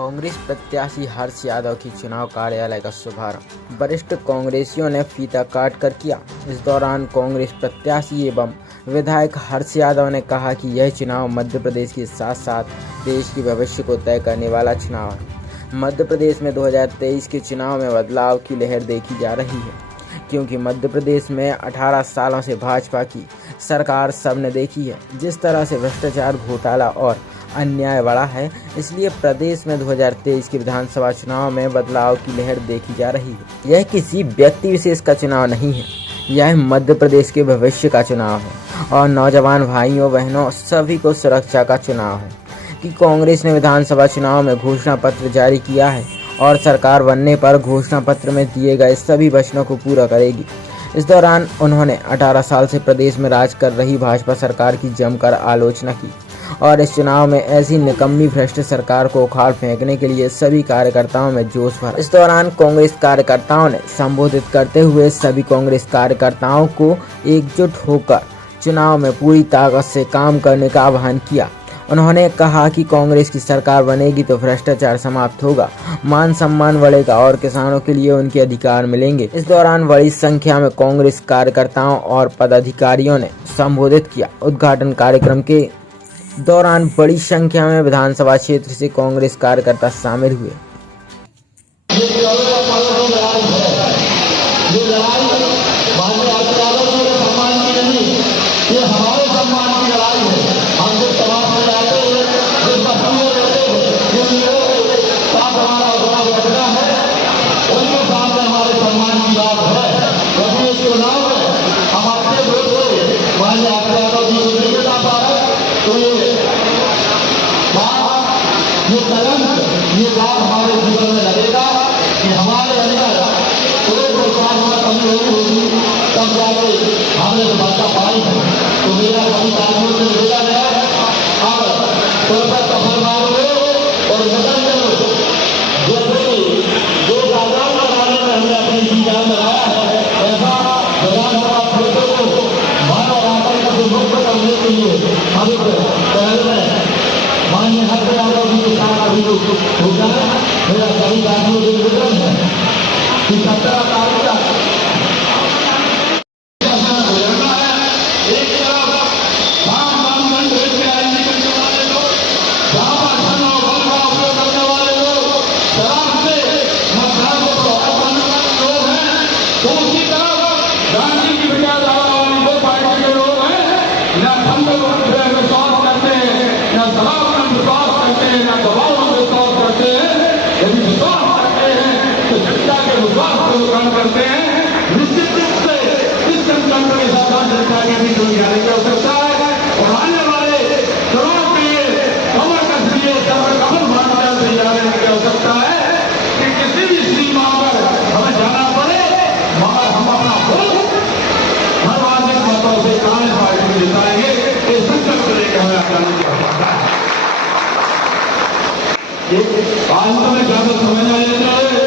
कांग्रेस प्रत्याशी हर्ष यादव की चुनाव कार्यालय का शुभारंभ वरिष्ठ कांग्रेसियों ने फीता काट कर किया। इस दौरान कांग्रेस प्रत्याशी एवं विधायक हर्ष यादव ने कहा कि यह चुनाव मध्य प्रदेश के साथ साथ देश के भविष्य को तय करने वाला चुनाव है। मध्य प्रदेश में 2023 के चुनाव में बदलाव की लहर देखी जा रही है, क्योंकि मध्य प्रदेश में 18 सालों से भाजपा की सरकार सबने देखी है। जिस तरह से भ्रष्टाचार, घोटाला और अन्याय बढ़ा है, इसलिए प्रदेश में 2023 के विधानसभा चुनाव में बदलाव की लहर देखी जा रही है। यह किसी व्यक्ति विशेष का चुनाव नहीं है, यह मध्य प्रदेश के भविष्य का चुनाव है और नौजवान भाइयों बहनों सभी को सुरक्षा का चुनाव है कि कांग्रेस ने विधानसभा चुनाव में घोषणा पत्र जारी किया है और सरकार बनने पर घोषणा पत्र में दिए गए सभी वचनों को पूरा करेगी। इस दौरान उन्होंने 18 साल से प्रदेश में राज कर रही भाजपा सरकार की जमकर आलोचना की और इस चुनाव में ऐसी निकम्मी भ्रष्ट सरकार को उखाड़ फेंकने के लिए सभी कार्यकर्ताओं में जोश भरा। इस दौरान कांग्रेस कार्यकर्ताओं ने संबोधित करते हुए सभी कांग्रेस कार्यकर्ताओं को एकजुट होकर चुनाव में पूरी ताकत से काम करने का आह्वान किया। उन्होंने कहा कि कांग्रेस की सरकार बनेगी तो भ्रष्टाचार समाप्त होगा, मान सम्मान बढ़ेगा और किसानों के लिए उनके अधिकार मिलेंगे। इस दौरान बड़ी संख्या में कांग्रेस कार्यकर्ताओं और पदाधिकारियों ने संबोधित किया। उद्घाटन कार्यक्रम के दौरान बड़ी संख्या में विधानसभा क्षेत्र से कांग्रेस कार्यकर्ता शामिल हुए। ये बात हमारे जीवन में लगेगा कि हमारे अंदर कोई विश्वास में कमी नहीं होगी, तब जाके हमने भाषा पाई है। तो मेरा सभी साथियों से निवेदन है, अब पर सफल मांगो और मदद करो। जैसे कि जो राजाओं बनाने में हमने अपनी जीवन में आया है, ऐसा विधानसभा क्षेत्रों को मानव आकर का विमुक्त करने के लिए हम पहल में मान्य हर यादव जी के साथ अभी होता है। मेरा सभी साथियों से निवेदन है कि 17 तारीख तक एक तरफ राम मानदंड के आईनी करने वाले लोग, रामासन और बल का उपयोग करने वाले लोग, शराब से मतदान को प्रभावित करने वाले लोग हैं, तो उसी तरफ गांधी की विचारधारा वाली दो पार्टी के लोग हैं। न संघ में विश्वास करते हैं, न शराब में विश्वास करते हैं, न दबाव में विश्वास करते हैं। यदि विश्वास करते हैं तो जनता के विश्वास को ग्रहण करते हैं। निश्चित रूप से इस संकल्प के साथ जनता के भी कोई जाने की आवश्यकता है और आने वाले चुनाव के लिए कमर कस लिए कमर भागीदार से जाने की आवश्यकता है कि किसी भी सीमा पर हमें जाना पड़े, मगर हम अपना वोट सर्वाधिक मतों से कांग्रेस पार्टी को जिताएंगे। ये संकल्प लेकर हमें जाने की आवश्यकता है। आज में ज्यादा समय नहीं लेते हुए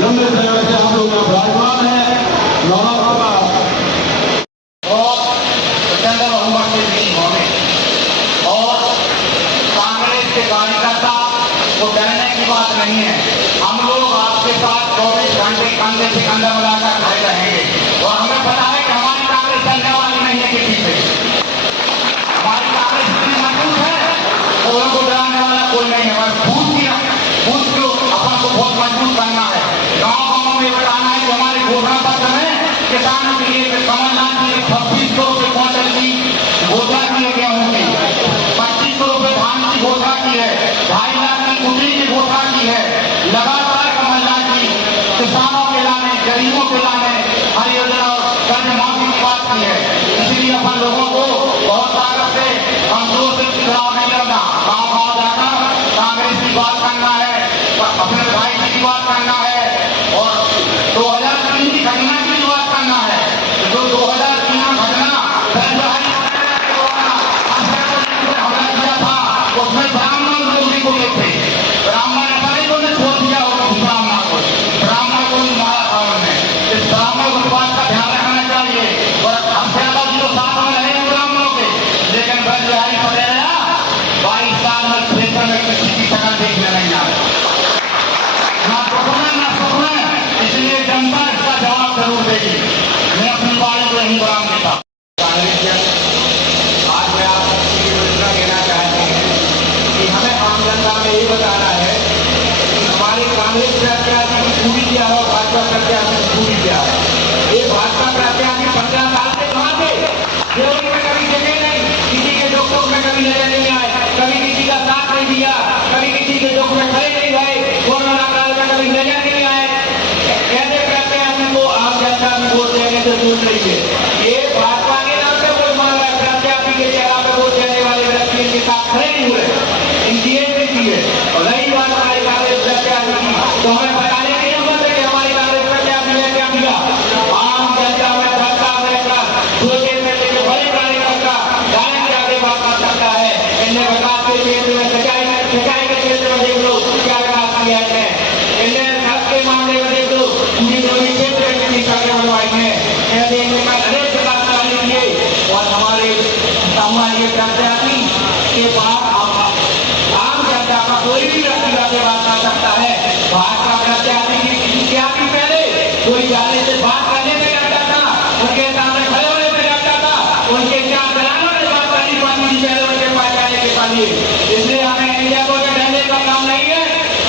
लंबे समय से आप लोग विराजमान है नौरात्रा और प्रचंड बहुमत से जीत होने और कांग्रेस के कार्यकर्ता को डरने की बात नहीं है। हम लोग आपके साथ 24 घंटे कंधे से कंधा मिलाकर खड़े रहेंगे और हमें पता है कि हमारी कांग्रेस चलने वाली नहीं है किसी से। हमारी कांग्रेस इतनी मजबूत है, कोई को डराने वाला कोई नहीं है। बस बूथ को अपन को बहुत मजबूत करना है। गाँव में बताना है कि हमारे घोषणा पत्र में किसानों के लिए कमलनाथ जी 2600 रुपये क्विंटल की घोषणा की है, गेहूं की 2500 रुपये धान की घोषणा की है, 2.5 लाख की कुटी की घोषणा की है। लगातार कमलनाथ जी किसानों के लाने, गरीबों के लाने हर योजना और कर्ज माफी की बात की है। इसलिए अपन लोगों को बहुत ताकत से कमजोर से चुनाव नहीं लड़ना, गाँव जाकर कांग्रेस की बात करना है, अपने भाई की बात करना है और 2003 की घटना की बात करना है। जो 2003 में घटना हमला किया था, उसमें ब्राह्मण लोग भी बोले थे। ब्राह्मण को ने छोड़ दिया होगा, ब्राह्मण को भी मारा था उन्होंने। इस ब्राह्मण को बात का ध्यान रखना चाहिए और हमसे जी तो साथ में रहे ब्राह्मण ये बताना है कि हमारे कांग्रेस प्रत्याशी की पूरी क्या है और भाजपा प्रत्याशी की पूरी क्या है। ये भाजपा प्रत्याशी 15 साल से कहाँ थे? देवरी में कभी जगह नहीं, किसी के दुख सुख में कभी नजर नहीं आए, कभी किसी का साथ नहीं दिया, कभी किसी के दुख में खड़े नहीं भरे, कोरोना काल में कभी नजर नहीं आए। कैसे प्रत्याशी को आम जनता में वोट देने से दूर रही है। ये भाजपा के नाम पे वोट मांग रहा है, प्रत्याशी के चेहरा पे वोट देने वाले व्यक्ति के साथ खड़े नहीं हुए, इंडियन भी किए। और रही बात हमारे कांग्रेस प्रत्याशी की, तो हमें बताने की जरूरत है कि हमारी कांग्रेस प्रत्याशी ने क्या किया। आम जनता में धक्का देकर छोटे से लेकर बड़े कार्यकर्ता गाय ज्यादा बात कर सकता है। इन्हें विकास के क्षेत्र में सिंचाई के क्षेत्र में देख लो क्या विकास किया है। इन्हें सड़क के मामले में देख लो पूरी नवी क्षेत्र में कितनी सड़कें बनवाई है। ऐसे अनेक विकास कार्य किए। और हमारे सामान्य प्रत्याशी के पास आम जनता का कोई भी व्यक्तिगत बात कर सकता है। भाजपा प्रत्याशी की क्या थी पहले, कोई जाने से बात करने पे डरता था, उनके सामने खड़े होने पे डरता था, उनके चार दलालों ने बात करनी पड़ती थी पहले उनके पास जाने के लिए। इसलिए हमें इंडिया को डरने का काम नहीं है,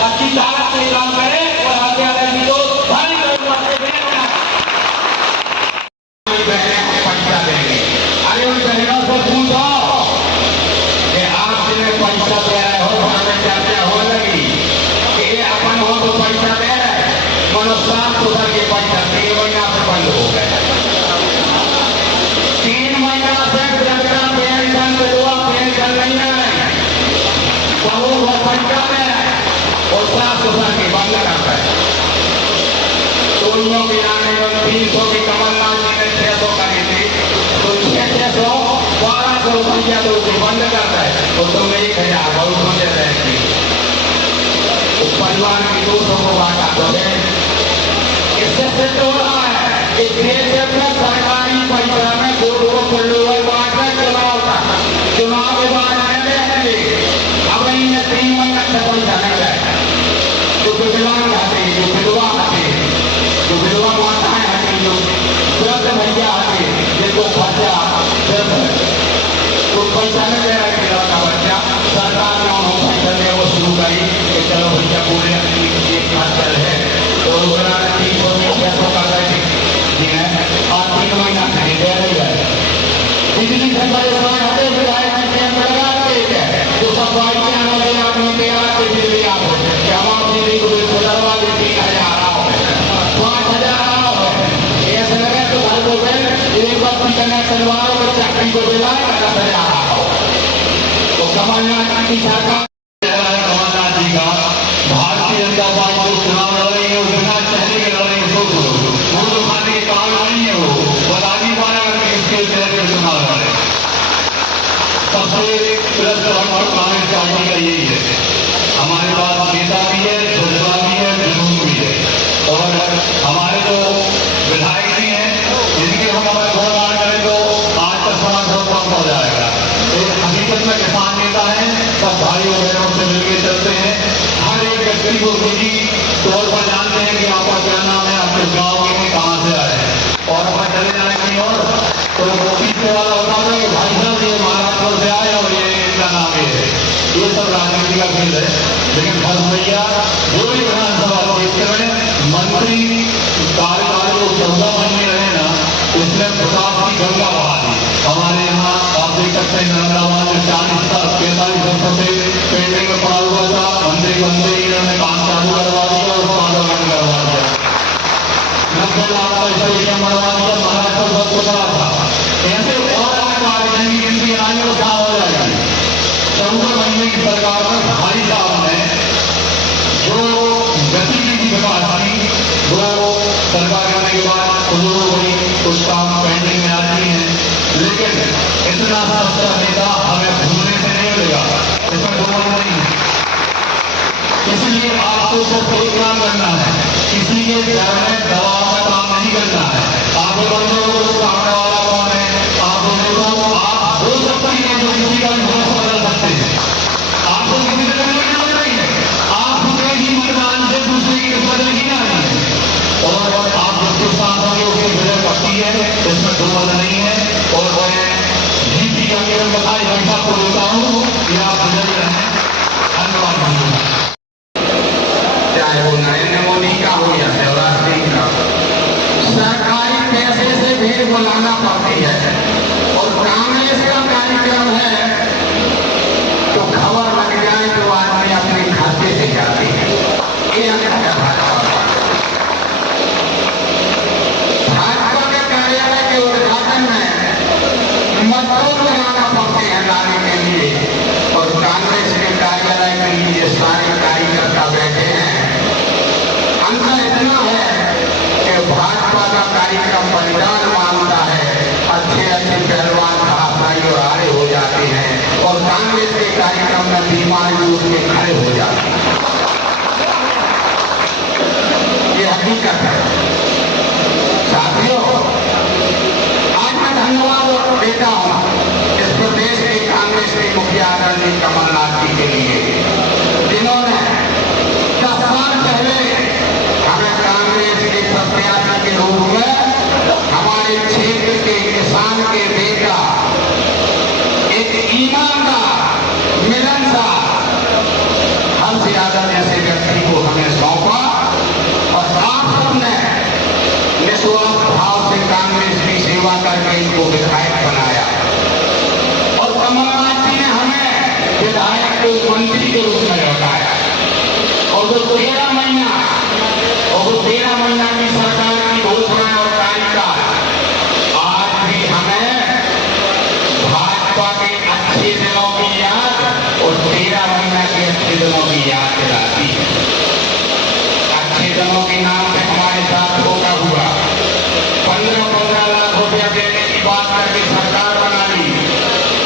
अच्छी ताकत से काम करें और हत्यारे भी तो भारी जरूरत से पैसा देंगे। अरे उन बहनों से पूछो कि आप जिन्हें पैसा दे रहे हो हमें क्या क्या हो लगी कि ये अपन हो तो पैसा दे रहे मनुष्य सुधर के पैसा 3 महीना से बंद हो गए। 3 महीना से जनता पेंशन विधवा पेंशन नहीं है, बहु पैसा दे रहे और साफ सुधर के बंद करता है। चोरियों की आने में 300 की कमलनाथ जी ने 600 करी थी, तो 600 1200 रुपया तो बंद करता है तो तुम 1000 बहुत मजे रहेंगे। उस परिवार की 200 को बांटा दोगे। इससे सिद्ध हो रहा है कि देश में सरकारी पैसा में 2 किलो बांटना चुनाव था, चुनाव के बाद रहेंगे। अब इनमें 3 महीने से पैसा नहीं जाएगा। जो विकलांग आते हैं, जो विधवा आते हैं, जो विधवा माताएं आती हैं, जो वृद्ध भैया आते हैं, जिनको खर्चा तो पैसा नहीं दे रहा है का बच्चा, सरकार ने उन्होंने पैसा दे वो शुरू करी कि चलो भैया पूरे एक खर्चा है तो 300 में 600 कर रहे थे जी है और 3 महीना नहीं दे रही है। बिजली से परेशान विधायक कैंप लगा के जो सफाई के आने वाले आदमी तैयार से बिजली आप हम आप बिजली को सुधरवा दे 3000 आओ 5000 आओ ऐसे लगे तो घर को एक बार कनेक्ट करवाओ तो चाकरी को दिलाएगा 10,000 आओ। तो कमलनाथ की सरकार कमलनाथ जी का भारतीय जनता पार्टी जो चुनाव लड़ रही है बिना चहरे के लड़ रही है। वो तो खाने के काम नहीं है, वो बता नहीं पा रहा कि इसके चहरे में चुनाव लड़े। सबसे प्लस कांग्रेस पार्टी का यही है, हमारे पास नेता भी है, जज्बा भी है, जुनून भी है। और हमारे जो विधायक भी हैं जिनके हम अगर घोड़ाण करें तो आज तक समाज बहुत कम हो जाएगा। तो हकीकत में किसान नेता है, सब भाई बहनों से मिलकर चलते हैं। हर एक व्यक्ति को निजी तौर पर जानते हैं कि आपका क्या नाम है, आपके गाँव में कहाँ से आए और अपन चले जाए कहीं और तो वो पीछे वाला होता है कि भाई साहब ये महाराष्ट्र से आए और ये इनका नाम ये है। ये सब राजनीति का खेल है। लेकिन हर भैया जो भी विधानसभा क्षेत्र में मंत्री कार्यकाल को 14 महीने रहे ना, उसने विकास की गंगा बहा दी। हमारे यहाँ आप देख सकते हैं नंदराबाद में 40-45 वर्षों से पेंडिंग में पड़ा हुआ था, मंत्री बनते ही इन्होंने काम चालू करवा दिया और काम बंद करवा दिया। 90 लाख का स्टेडियम बनवा दिया, महाराष्ट्र बहुत बड़ा था। ऐसे और अन्य कार्य नहीं गिनती आने और कहाँ हो जाएगी। 14 महीने की सरकार में भाई साहब ने जो गतिविधि विकास की वो सरकार करने के बाद कुछ काम पेंडिंग में आती है। लेकिन इतना सस्ता नेता हमें भूलने से नहीं मिलेगा, इसमें दो मत नहीं है। इसलिए आपको सिर्फ एक काम करना है, किसी के घर में दबाव में काम नहीं करना है। आप बंदों को सामने वाला कौन है, आप देखो आप हो सकती है जो किसी का भरोसा बदल सकते हैं। आपको किसी से करने की जरूरत नहीं है, आप अपने ही मतदान से दूसरे की बदल की नहीं है। और आप जिसके साथ होंगे उसकी वजह पड़ती है, इसमें दो मत नहीं है। और मैं जीपी का केवल बताई हमेशा को देता हूँ कि आप बदल रहे हैं। धन्यवाद। बुलाना पड़ती है। और कांग्रेस का कार्यक्रम है तो खबर लग जाए तो आदमी अपने खाते से जाती है। ये अंतर है भाजपा के कार्यालय के उद्घाटन में मजदूर बनाना पड़ते हैं लाने के लिए, और कांग्रेस के कार्यालय के लिए सारे कार्यकर्ता बैठे हैं। अंतर इतना है कि भाजपा का कार्यक्रम बलिदान मानता है, अच्छे अच्छे पहलवान खासाई और आड़े हो जाते हैं, और कांग्रेस के कार्यक्रम में बीमारी उठ के खड़े हो जाते हैं। ये हकीकत है साथियों। आज मैं धन्यवाद देता हूं इस प्रदेश के कांग्रेस के मुखिया आदरणीय कमलनाथ जी के लिए, जिन्होंने 10 साल पहले हमें कांग्रेस के प्रत्याशी के रूप में हमारे क्षेत्र के किसान के बेटा एक ईमानदार मिलनसार हर्ष यादव जैसे व्यक्ति को हमें सौंपा, और आप सबने निस्वार्थ भाव से कांग्रेस की सेवा करके इनको विधायक बनाया, और कमलनाथ जी ने हमें विधायक को मंत्री के रूप में लगाया। और वो 13 महीना की सरकार की घोषणा और कार्यकाल आज भी हमें भाजपा के अच्छे दिनों की याद और 13 महीना के अच्छे दिनों की याद दिलाती है। अच्छे दिनों के नाम से हमारे साथ धोखा हुआ, 15-15 लाख रुपया देने की बात करके सरकार बना ली,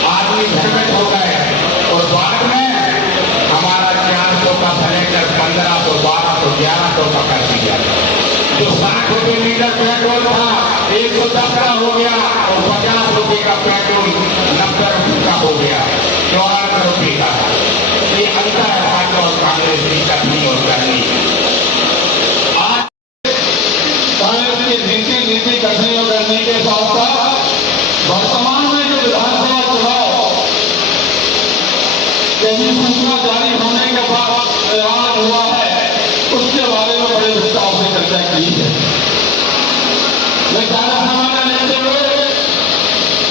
आदमी भ्रमित हो गए, और बाद में हमारा 400 का से लेकर 1500, 1200, 1100 का कर दिया। जो 60 रुपये लीटर पेट्रोल था 110 का हो गया, और 50 रुपये का पेट्रोल 90 रुपये का हो गया, 94 रुपये का। ये अंतर है भाजपा और कांग्रेस की करनी और करनी। आज कांग्रेस की नीति करनी और करने के साथ साथ वर्तमान में जो विधानसभा चुनाव की सूचना जारी होने के बाद ऐलान हुआ है, उसके बारे में बड़े विस्तार से चर्चा की है। मैं ज्यादा समय न लेते हुए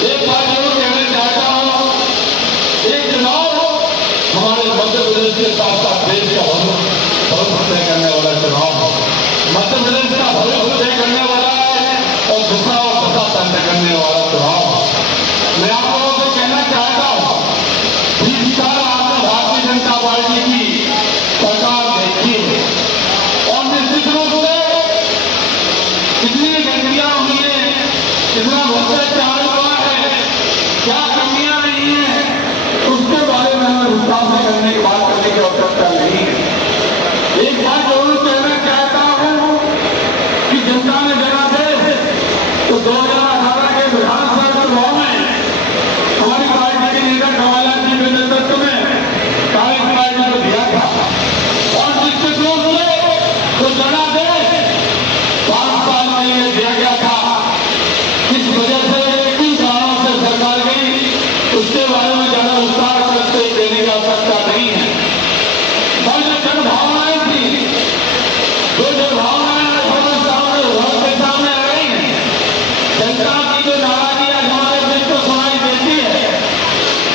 एक बात जरूर कहना चाहता हूं, एक चुनाव हमारे मध्य प्रदेश के साथ साथ देश का भविष्य तय करने वाला चुनाव है। मध्य प्रदेश का भविष्य तय करने वाला है, और दिशा और दशा तय करने वाला चुनाव है। मैं आप लोगों से कहना चाहता हूं, 20 साल आपने भारतीय जनता पार्टी की सरकार देखी है, और निश्चित रूप से कितनी गलतियां हुई है, कितना भ्रष्टाचार हुआ है, क्या कमियां रही हैं, उसके बारे में हमें विस्तार से करने की बात करने की आवश्यकता नहीं है। एक बात जरूर कहना चाहता हूं कि जनता ने जगह दे तो 2018 के विधानसभा चुनाव में हमारी पार्टी के नेता कमलनाथ जी के नेतृत्व में कांग्रेस पार्टी को दिया था, और निश्चित रूप से तो जगह दे 5 साल में ये दिया गया था। किस वजह से, किन कारणों से सरकार गई, उसके बारे में ज्यादा विस्तार करते देने की आवश्यकता नहीं है। और जो जनभावनाएं थी, जो जनभावनाएं के सामने आ रही हैं, जनता की जो नाराजगी आज हमारे देश को सुनाई देती है,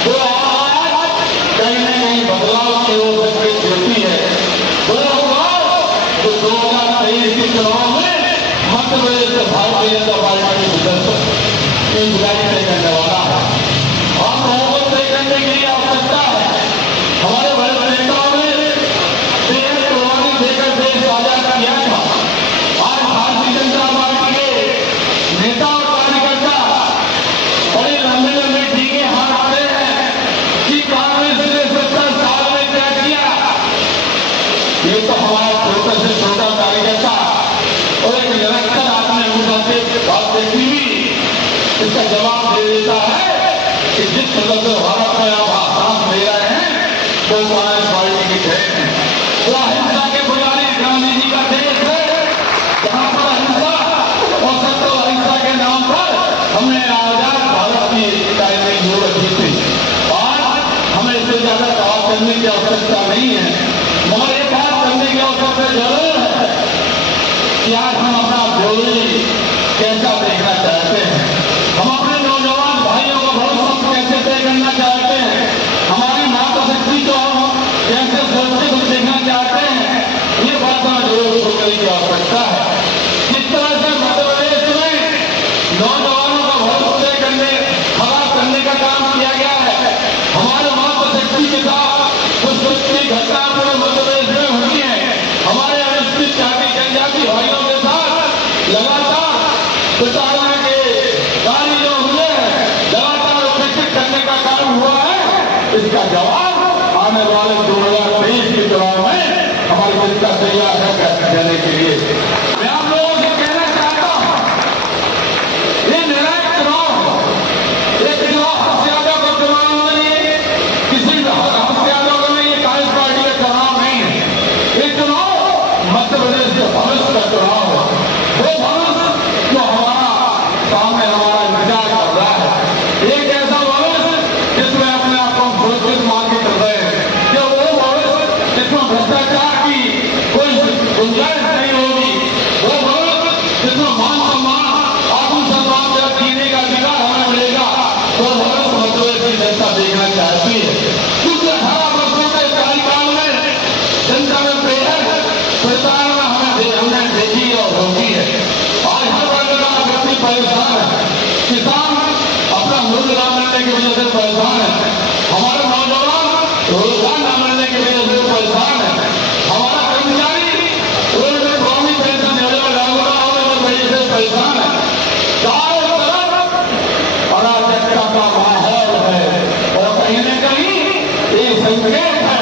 वो आज कहीं न कहीं बदलाव की ओर संकेत देती है। वो बदलाव जो 2023 के चुनाव में मध्य प्रदेश से भारतीय जनता पार्टी की विधायक तय करने वाला है, और बहुमत तय करने की आवश्यकता है। हमारे बड़े नेताओं ने देश कुर्बानी देकर देश आजाद किया था। आज भारतीय जनता पार्टी के नेता और कार्यकर्ता बड़े लंबे लंबे टीके हारते हैं कि कांग्रेस ने 70 साल में क्या किया। ये तो हमारा छोटे से छोटा कार्यकर्ता और एक निरंतर आपने उनसे बात देखी हुई, इसका जवाब दे देता है कि जिस तरह से भारत में आप सांस ले रहे हैं, वो कांग्रेस पार्टी की देन है। वो अहिंसा के पुजारी गांधी जी का देश है, जहां पर अहिंसा और सत्य अहिंसा के नाम पर हमने आजाद भारत की इकाई जो रखी थी। आज हमें इससे ज्यादा बात करने की आवश्यकता नहीं है, मगर एक बात करने की आवश्यकता जरूर है कि आज हम अपना ब्योरी कैसा देखना चाहते हैं। इसका जवाब आने वाले 2023 के चुनाव में हमारी जनता तैयार है देने के लिए। मैं आप लोगों से कहना चाहता हूं, ये निर्णायक चुनाव एक चुनाव हत्यारों का चुनाव नहीं है, किसी हत्यारों का नहीं है, कांग्रेस पार्टी का चुनाव नहीं है। ये चुनाव मध्य प्रदेश के भविष्य का चुनाव है। वो भविष्य जो हमारा सामने हमारा इंतजार कर रहा है, एक ऐसा भविष्य जिसमें अपने आप को सुरक्षित मान के चल रहे हैं, कि वो भविष्य जिसमें भ्रष्टाचार की कोई गुंजाइश नहीं होगी, वो भविष्य जिसमें मान सम्मान आत्मसम्मान से जीने का अधिकार हमें मिलेगा, वो भविष्य मध्य प्रदेश की जनता देखना चाहती है। क्योंकि 18 वर्षों के कार्यकाल में जनता में बेहद प्रताड़ना हमने देखी और होती है। आज हर वर्ग का व्यक्ति परेशान है, किसान अपना मूल्य न मिलने की वजह से परेशान है, हमारे नौजवान रोजगार न मिलने की वजह से परेशान है, हमारा कर्मचारी रोज में पुरानी पेंशन योजना लागू न होने की वजह से परेशान है। चारों तरफ अराजकता का माहौल है और कहीं न कहीं ये संकेत है,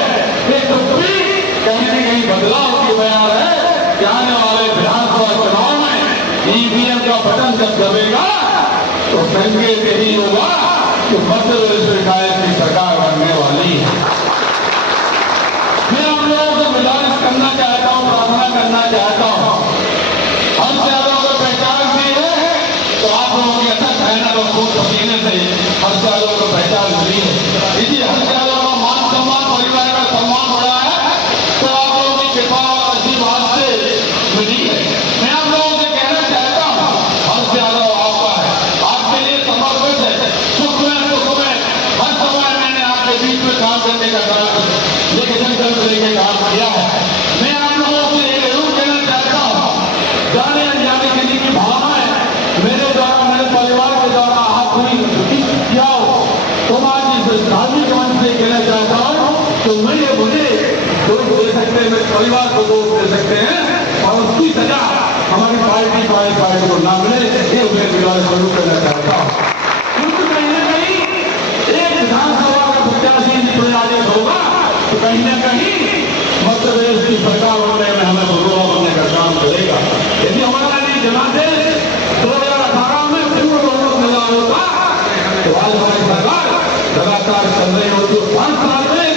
ये चुप्पी कहीं न कहीं बदलाव की बयान है कि आने वाले विधानसभा चुनाव में ईवीएम का बटन जब दबेगा तो संकेत यही होगा कि मध्य प्रदेश में कांग्रेस की सरकार बनने वाली है। मैं आप लोगों से गुजारिश करना चाहता हूं, प्रार्थना करना चाहता हूं, हम यादव को पहचान दी है तो आप लोगों की अच्छा मेहनत और खून पसीने से हर यादव को पहचान मिली है। इसी हर यादव का मान सम्मान, परिवार का सम्मान बढ़ा है तो आप लोगों की कृपा और आशीर्वाद से मिली है। मैं आप लोगों से कहना चाहता हूं, हर यादव आपका है, आपके लिए समर्पित है। सुख में हर समय मैंने आपके बीच में काम करने का काम लेके संकल्प लेके काम किया है। मैं आप लोगों से ये जरूर कहना चाहता हूं, जाने अनजाने किसी की भावनाएं मेरे द्वारा, मेरे परिवार के द्वारा आप पूरी किया हो तो आज इस धार्मिक मंच से कहना चाहता हूं तो मुझे दोष दे सकते हैं, मेरे परिवार को दोष दे सकते हैं और उसकी सजा हमारी पार्टी को ना मिले, ये मैं गुजारिश जरूर करना चाहता हूं। क्योंकि कहीं न कहीं एक विधानसभा का प्रत्याशी निर्वाचित होगा तो कहीं न कहीं मध्य प्रदेश की सरकार होने में हमें भगोड़ा बनने का काम करेगा। यदि हमारा लिए जनादेश 2018 में पूर्ण बहुमत मिला होता तो आज हमारी सरकार लगातार चल रही होती। 5 साल में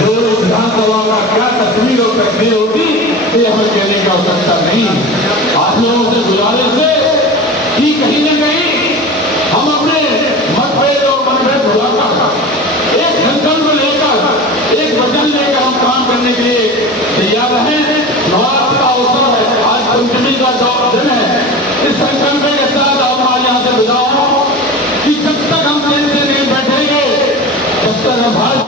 जो विधानसभा का क्या तस्वीर और तकदीर होती ये हमें कहने की आवश्यकता नहीं। आप लोगों से गुजारिश है कि कहीं न कहीं हम अपने मतभेद और मनभेद भुलाकर एक संकल्प लेकर, एक वचन लेकर हम काम करने के लिए तैयार रहें। नवरात्र का अवसर है,